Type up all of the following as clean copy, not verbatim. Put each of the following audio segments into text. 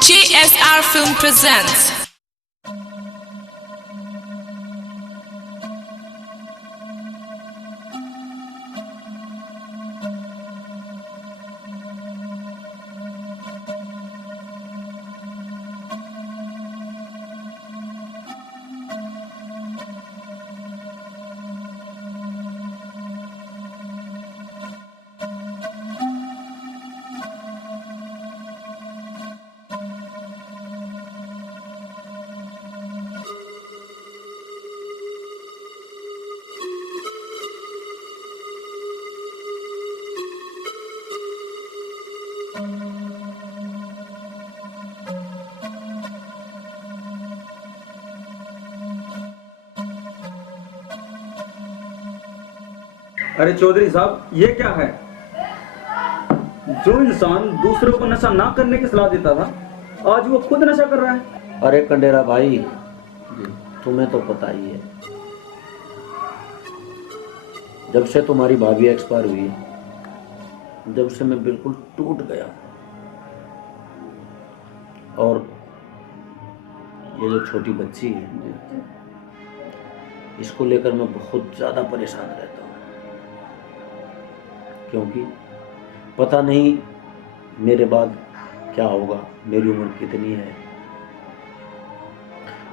JSR Film presents. अरे चौधरी साहब, ये क्या है? जो इंसान दूसरों को नशा ना करने की सलाह देता था, आज वो खुद नशा कर रहा है। अरे कंडेरा भाई, तुम्हें तो पता ही है, जब से तुम्हारी भाभी एक्सपायर हुई, जब से मैं बिल्कुल टूट गया। और ये जो छोटी बच्ची है, इसको लेकर मैं बहुत ज़्यादा परेशान रहता हूँ, क्योंकि पता नहीं मेरे बाद क्या होगा, मेरी उम्र कितनी है,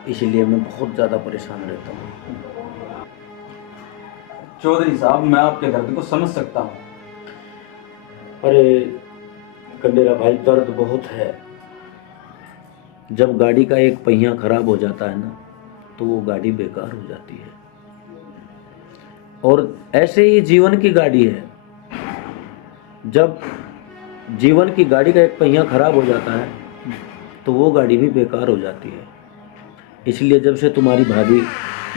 इसलिए मैं बहुत ज़्यादा परेशान रहता हूँ। चौधरी साहब, मैं आपके दर्द को समझ सकता हूँ। अरे कंडेरा भाई, दर्द बहुत है। जब गाड़ी का एक पहिया खराब हो जाता है ना, तो वो गाड़ी बेकार हो जाती है। और ऐसे ही जीवन की गाड़ी है, जब जीवन की गाड़ी का एक पहिया खराब हो जाता है तो वो गाड़ी भी बेकार हो जाती है। इसलिए जब से तुम्हारी भाभी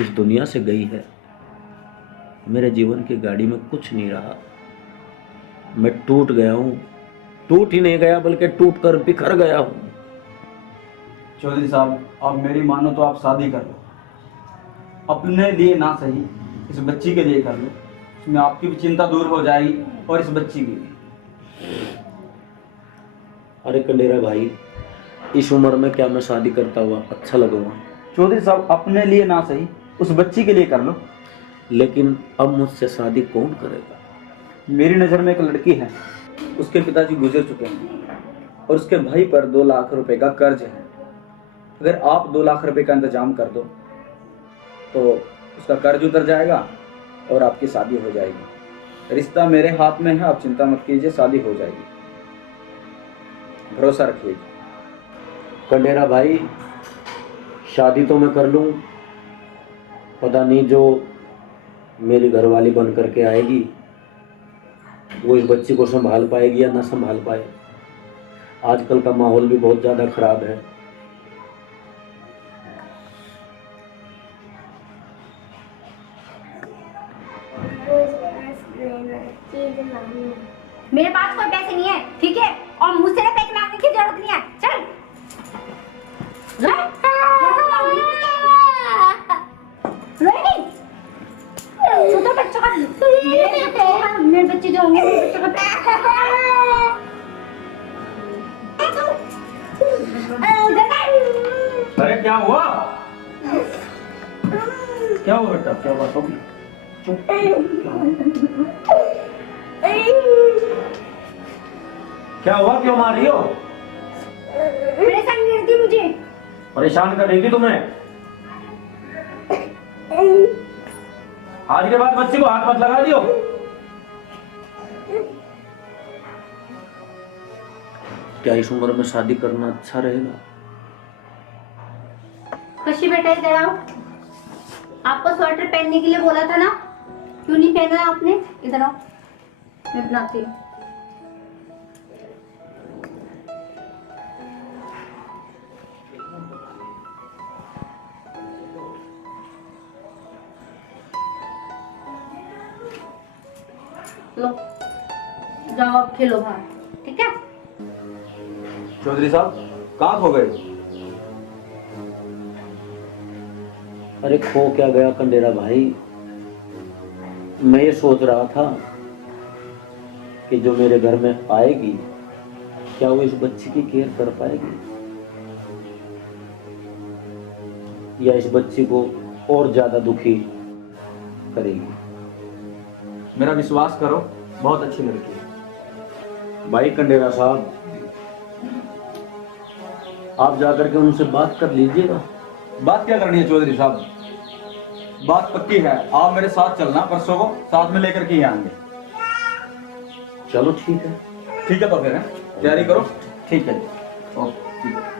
इस दुनिया से गई है, मेरे जीवन की गाड़ी में कुछ नहीं रहा। मैं टूट गया हूँ, टूट ही नहीं गया बल्कि टूट कर बिखर गया हूँ। चौधरी साहब, आप मेरी मानो तो आप शादी कर लो। अपने लिए ना सही, इस बच्ची के लिए कर लो। इसमें आपकी भी चिंता दूर हो जाएगी और इस बच्ची की भी। अरे कंडेरा भाई, इस उम्र में क्या मैं शादी करता हुआ अच्छा लगूंगा? चौधरी साहब, अपने लिए ना सही, उस बच्ची के लिए कर लो। लेकिन अब मुझसे शादी कौन करेगा? मेरी नज़र में एक लड़की है, उसके पिताजी गुजर चुके हैं और उसके भाई पर 2 लाख रुपए का कर्ज है। अगर आप 2 लाख रुपए का इंतजाम कर दो तो उसका कर्ज उतर जाएगा और आपकी शादी हो जाएगी। रिश्ता मेरे हाथ में है, आप चिंता मत कीजिए, शादी हो जाएगी, भरोसा रखिए। कंडेरा भाई, शादी तो मैं कर लूँ, पता नहीं जो मेरी घरवाली बन करके आएगी वो इस बच्ची को संभाल पाएगी या ना संभाल पाए। आजकल का माहौल भी बहुत ज़्यादा खराब है। मेरे पास कोई पैसे नहीं है, ठीक है? और मुझसे ना पैसे मांगने की जरूरत नहीं है। चल। छोटा बच्चा का मेरे बच्चे जो होंगे, मेरे बच्चों का अरे क्या हुआ? क्या हुआ बेटा? क्या बात होगी? क्या हुआ? क्यों मार रही हो? परेशान करती मुझे। परेशान कर रही थी तुम्हें? आज के बाद बच्ची को हाथ मत लगा दियो। क्या इस उम्र में शादी करना अच्छा रहेगा? खुशी बेटा, इधर आओ। आपको स्वेटर पहनने के लिए बोला था ना, क्यों नहीं पहना आपने? इधर आओ, मैं बनाती हूँ। लो, जाओ आप खेलो बाहर, ठीक है? चौधरी साहब, कहाँ खो गए? अरे खो क्या गया कंडेरा भाई, मैं ये सोच रहा था कि जो मेरे घर में आएगी, क्या वो इस बच्ची की केयर कर पाएगी? या इस बच्ची को और ज़्यादा दुखी करेगी। मेरा विश्वास करो, बहुत अच्छी लड़की है। भाई कंडेरा साहब, आप जाकर के उनसे बात कर लीजिएगा। बात क्या करनी है चौधरी साहब, बात पक्की है। आप मेरे साथ चलना, परसों को साथ में लेकर के ही आएंगे। चलो ठीक है। ठीक है तो फिर तैयारी करो। ठीक है जी, ओके ठीक है।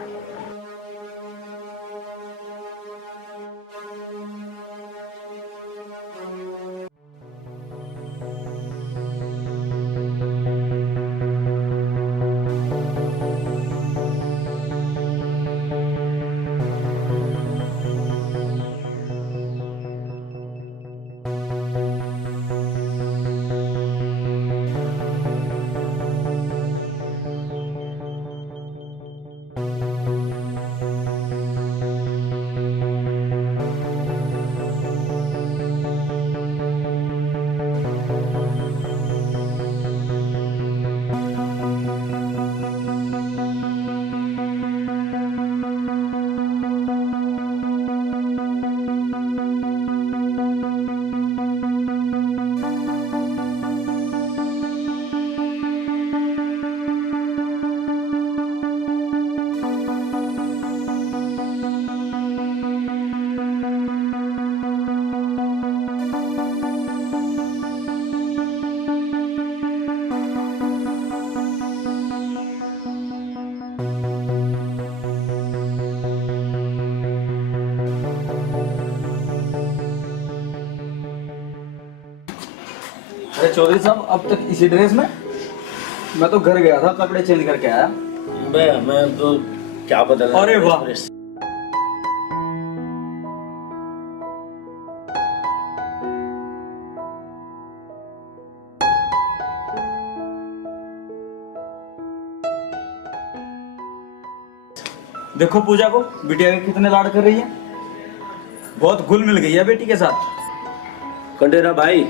अरे चौधरी साहब, अब तक इसी ड्रेस में? मैं तो घर गया था, कपड़े चेंज करके आया। मैं तो क्या बदल। अरे वाह, देखो पूजा को बिटिया के कितने लाड कर रही है। बहुत घुल मिल गई है बेटी के साथ। कंडेरा भाई,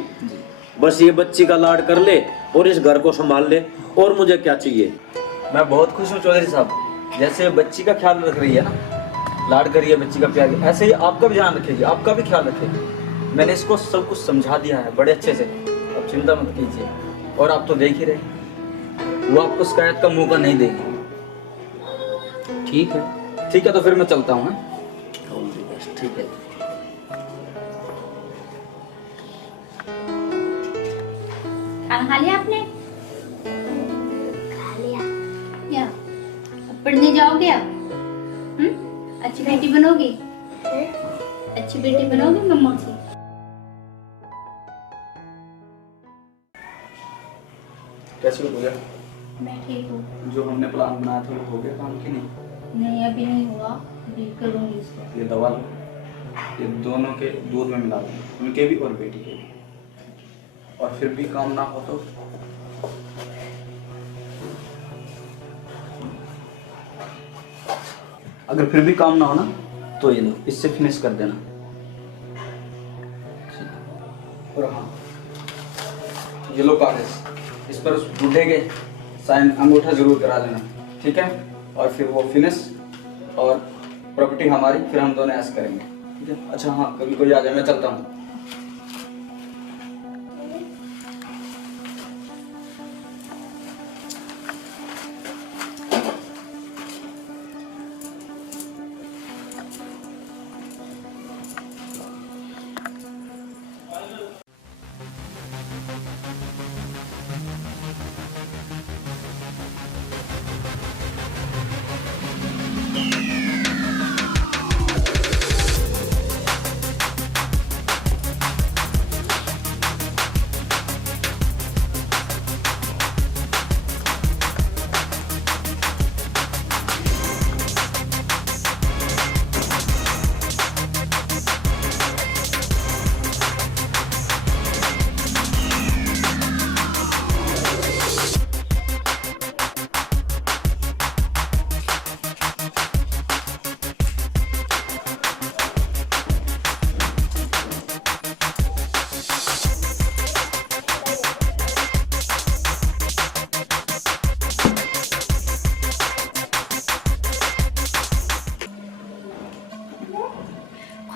बस ये बच्ची का लाड कर ले और इस घर को संभाल ले, और मुझे क्या चाहिए। मैं बहुत खुश हूँ चौधरी साहब, जैसे बच्ची का ख्याल रख रही है ना, लाड करिए बच्ची का प्यार, ऐसे ही आपका भी ध्यान रखेगी, आपका भी ख्याल रखेगी। मैंने इसको सब कुछ समझा दिया है बड़े अच्छे से, अब चिंता मत कीजिए। और आप तो देख ही रहे, वो आपको शिकायत का मौका नहीं देगी। ठीक है। ठीक है तो फिर मैं चलता हूँ। ठीक है। खाना खा लिया आपने? खा लिया। क्या अब पढ़ने जाओगे आप? अच्छी बेटी बनोगी? अच्छी बेटी बनोगी मम्मा की? कैसे हो पूजा? मैं ठीक हूँ। जो हमने प्लान बनाया था वो हो गया काम की नहीं? नहीं अभी नहीं हुआ, अभी करूँगी इसको। ये दवा लो, ये दोनों के दूध में मिला दो, उनके भी और बेटी के भी। और फिर भी काम ना हो तो अगर फिर भी काम ना हो ना तो ये लो, इससे फिनिश कर देना। और हाँ, ये लो कागज, इस पर उस बूढ़े के साइन अंगूठा जरूर करा लेना, ठीक है? और फिर वो फिनिश और प्रॉपर्टी हमारी, फिर हम दोनों ऐसे करेंगे, ठीक है? अच्छा हाँ, कभी कोई आ जाए, मैं चलता हूँ।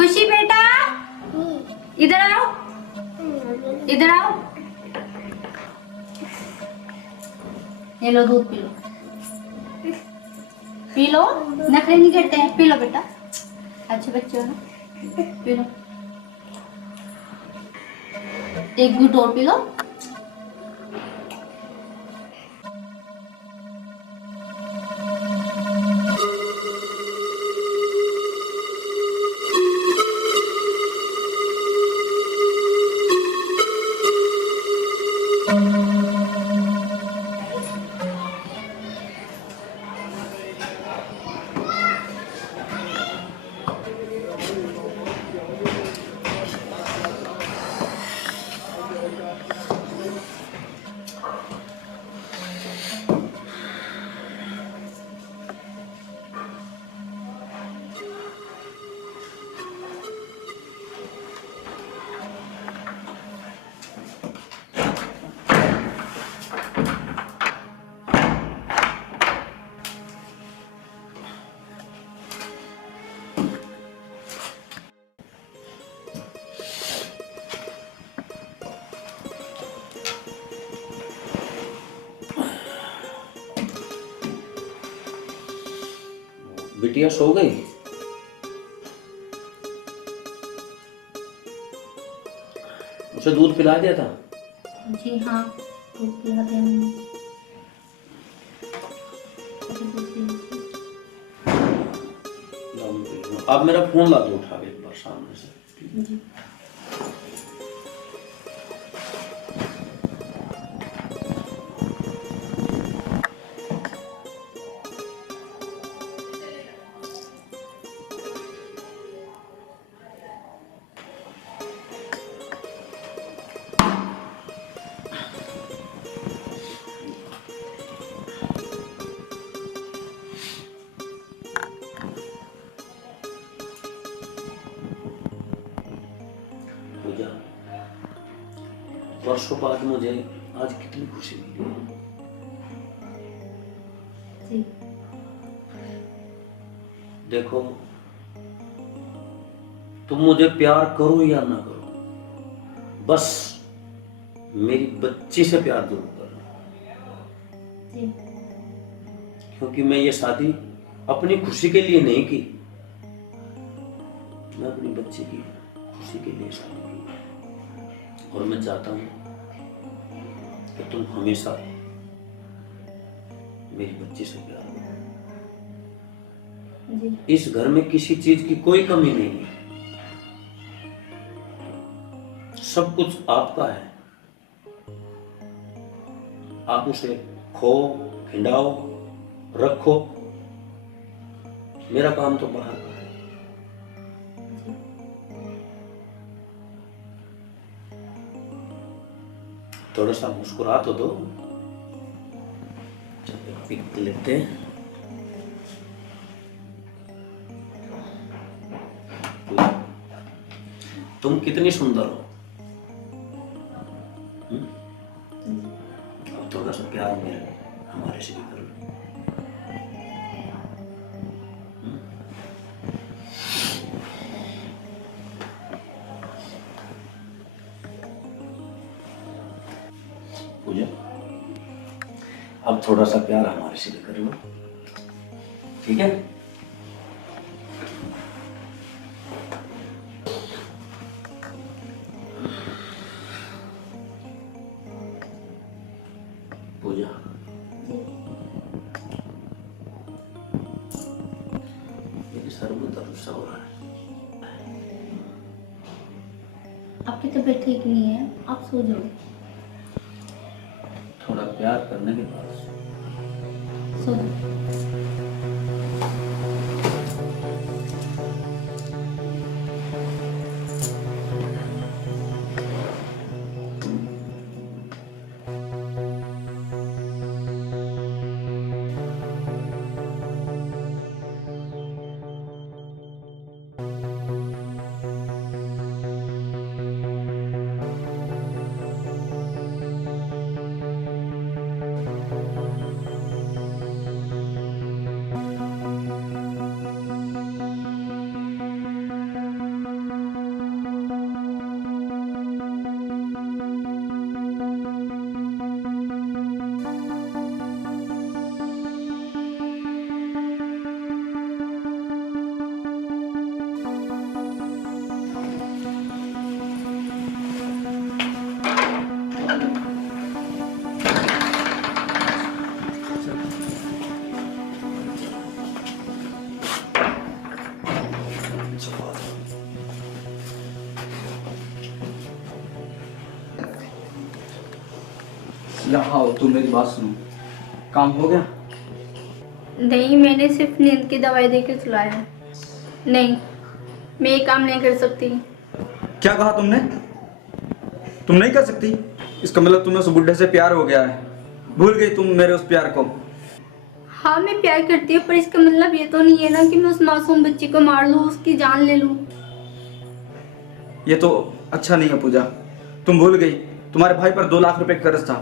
खुशी बेटा इधर आओ, इधर आओ, ये लो दूध पी लो, पी लो, नखरे नहीं करते हैं, पी लो बेटा, अच्छे बच्चे हो ना, पी लो, एक घूंट और पी लो। बिटिया सो गई? उसे दूध पिला दिया था? जी हाँ, दूध पिला दिया मैंने। आप मेरा फोन ला दो उठा के एक बार सामने से। जी। पूजा, वर्षों बाद मुझे आज कितनी खुशी मिली है। जी। देखो, तुम मुझे प्यार करो या ना करो, बस मेरी बच्ची से प्यार जरूर करो। जी। क्योंकि मैं ये शादी अपनी खुशी के लिए नहीं की, मैं अपनी बच्ची की खुशी के लिए शादी की। और मैं चाहता हूं कि तुम हमेशा मेरी बच्ची से प्यार करो। जी। इस घर में किसी चीज की कोई कमी नहीं है, सब कुछ आपका है। आप उसे खो, खिंडाओ, रखो, मेरा काम तो बाहर का है। थोड़ा सा मुस्कुरा तो दो। चलो पिक लेते हैं। तुम कितनी सुंदर हो। अब थोड़ा सा प्यार मेरे हमारे से भी कर लो। पूजा, अब थोड़ा सा प्यार हमारे से भी कर लो, ठीक है? पूजा, मेरे सर में दर्द सा हो रहा है। आपकी तबीयत ठीक नहीं है, आप सो जाओ। थोड़ा प्यार करने के बाद सो जाओ। रहा तू मेरी बात सुनो, काम हो गया? नहीं, मैंने सिर्फ नींद की दवाई देकर सुलाया है। नहीं, मैं ये काम नहीं कर सकती। क्या कहा तुमने? तुम नहीं कर सकती? इसका मतलब तुम्हें उस बुढ़े से प्यार हो गया है, भूल गई तुम मेरे उस प्यार को। हाँ, मैं प्यार करती हूँ, पर इसका मतलब ये तो नहीं है ना कि मैं उस मासूम बच्ची को मार लूँ, उसकी जान ले लूँ। ये तो अच्छा नहीं है पूजा, तुम भूल गई तुम्हारे भाई पर 2 लाख रुपए कर्ज था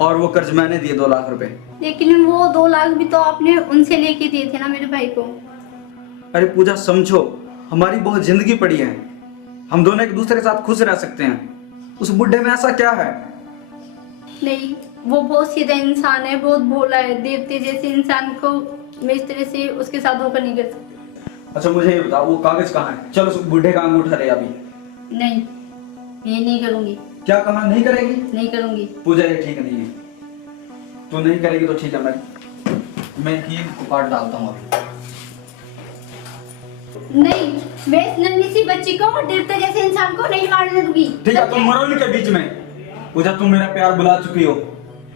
और वो कर्ज मैंने दिए 2 लाख रुपए। लेकिन वो 2 लाख भी तो आपने उनसे लेके दिए थे ना मेरे भाई को। अरे पूजा समझो, हमारी बहुत जिंदगी पड़ी है, हम दोनों एक दूसरे के साथ खुश रह सकते हैं। उस बुढ़े में ऐसा क्या है? नहीं, वो बहुत सीधा इंसान है, बहुत भोला है। देवते जैसे इंसान को मैं इस तरह से उसके साथ धोखा नहीं कर सकती। अच्छा मुझे ये बताओ, वो कागज कहाँ है? चलो उस बुढ़े का अंगूठा ले अभी। नहीं, मैं नहीं करूंगी। क्या कहा नहीं करेगी? नहीं करूंगी। पूजा ये ठीक नहीं है, तू नहीं करेगी तो ठीक है, मैं कील को काट डालता हूँ अभी। नहीं, मैं इस नन्ही सी बच्ची को और देवता जैसे इंसान को नहीं मारने दूंगी। ठीक है, तुम मरो नहीं के बीच में। पूजा तुम मेरा प्यार बुला चुकी हो,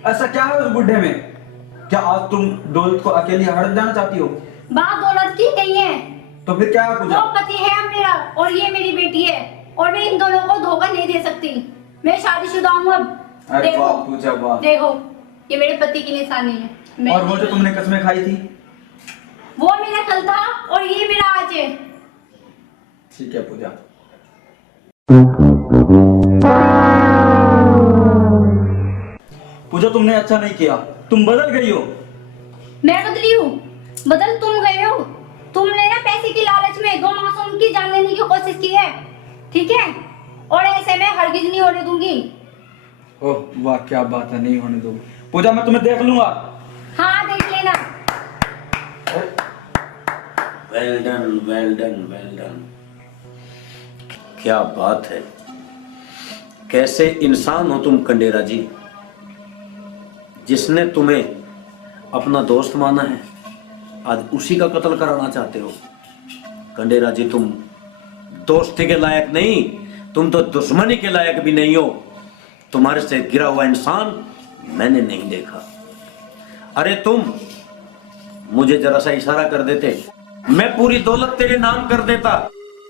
ऐसा क्या है उस बुढ़े में? क्या आज तुम दौलत को अकेली हड़प जाना चाहती हो? बात दौलत की नहीं है, तो फिर क्या है पूजा? वो पति है मेरा और ये मेरी बेटी है, और मैं इन दोनों को धोखा नहीं दे सकती। मैं शादीशुदा हूँ अब। अरे देखो, वाह पूजा वाह। देखो, ये मेरे पति की निशानी है। और वो जो तुमने कसमें खाई थी? वो मेरा कल था और ये मेरा आज है। ठीक है पूजा। पूजा तुमने अच्छा नहीं किया, तुम बदल गई हो। मैं बदली हूँ? बदल तुम गए हो। तुमने ना पैसे की लालच में 2 मासूम की जान लेने की कोशिश की है, ठीक है? और ऐसे में हरगिज नहीं होने दूंगी। ओह वाह, क्या बात है, नहीं होने दूंगी। पूजा मैं तुम्हें देख लूंगा। हाँ, देख लेना। Well done, well done, well done. क्या बात है, कैसे इंसान हो तुम कंडेरा जी, जिसने तुम्हें अपना दोस्त माना है आज उसी का कत्ल कराना चाहते हो। कंडेरा जी तुम दोस्ती के लायक नहीं, तुम तो दुश्मनी के लायक भी नहीं हो। तुम्हारे से गिरा हुआ इंसान मैंने नहीं देखा। अरे तुम मुझे जरा सा इशारा कर देते, मैं पूरी दौलत तेरे नाम कर देता,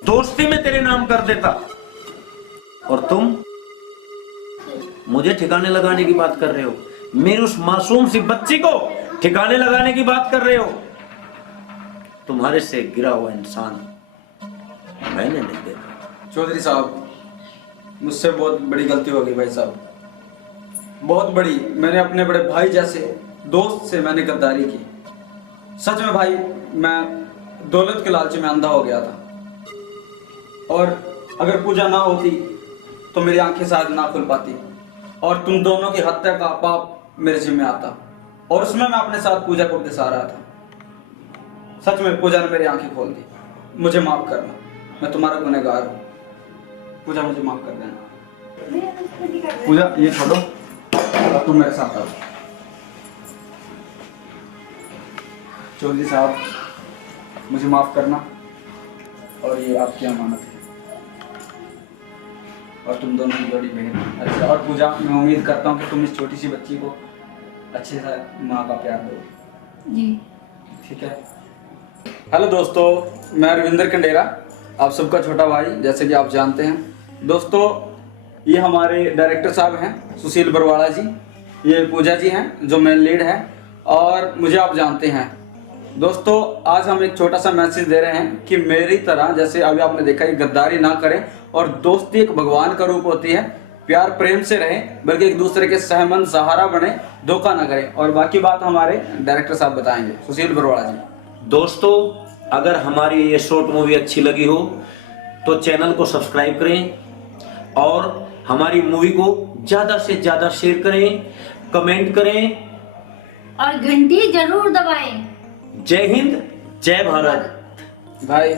दोस्ती में तेरे नाम कर देता, और तुम मुझे ठिकाने लगाने की बात कर रहे हो। मेरी उस मासूम सी बच्ची को ठिकाने लगाने की बात कर रहे हो। तुम्हारे से गिरा हुआ इंसान मैंने नहीं देखा। चौधरी साहब, मुझसे बहुत बड़ी गलती हो गई भाई साहब, बहुत बड़ी। मैंने अपने बड़े भाई जैसे दोस्त से मैंने गद्दारी की। सच में भाई, मैं दौलत के लालच में अंधा हो गया था, और अगर पूजा ना होती तो मेरी आंखें शायद ना खुल पाती और तुम दोनों की हत्या का पाप मेरे जिम्मे आता, और उसमें मैं अपने साथ पूजा को घिसा रहा था। सच में पूजा ने मेरी आंखें खोल दी। मुझे माफ करना, मैं तुम्हारा गुनहगार हूँ। पूजा मुझे माफ कर देना। पूजा ये छोड़ो, अब तुम मेरे साथ आओ। चौधरी साहब, मुझे माफ करना, और ये आपकी अमानत है, और तुम दोनों की बड़ी बहन। अच्छा, और पूजा मैं उम्मीद करता हूँ कि तुम इस छोटी सी बच्ची को अच्छे से माँ का प्यार दो। जी ठीक है। हेलो दोस्तों, मैं रविंद्र कंडेरा, आप सबका छोटा भाई, जैसे कि आप जानते हैं। दोस्तों, ये हमारे डायरेक्टर साहब हैं सुशील बरवाड़ा जी, ये पूजा जी हैं जो मेन लीड है, और मुझे आप जानते हैं। दोस्तों, आज हम एक छोटा सा मैसेज दे रहे हैं कि मेरी तरह, जैसे अभी आपने देखा, ये गद्दारी ना करें, और दोस्ती एक भगवान का रूप होती है। प्यार प्रेम से रहें, बल्कि एक दूसरे के सहमन सहारा बने, धोखा ना करें। और बाकी बात हमारे डायरेक्टर साहब बताएंगे, सुशील बरवाड़ा जी। दोस्तों, अगर हमारी ये शॉर्ट मूवी अच्छी लगी हो तो चैनल को सब्सक्राइब करें और हमारी मूवी को ज्यादा से ज्यादा शेयर करें, कमेंट करें और घंटी जरूर दबाएं। जय हिंद, जय भारत। भाई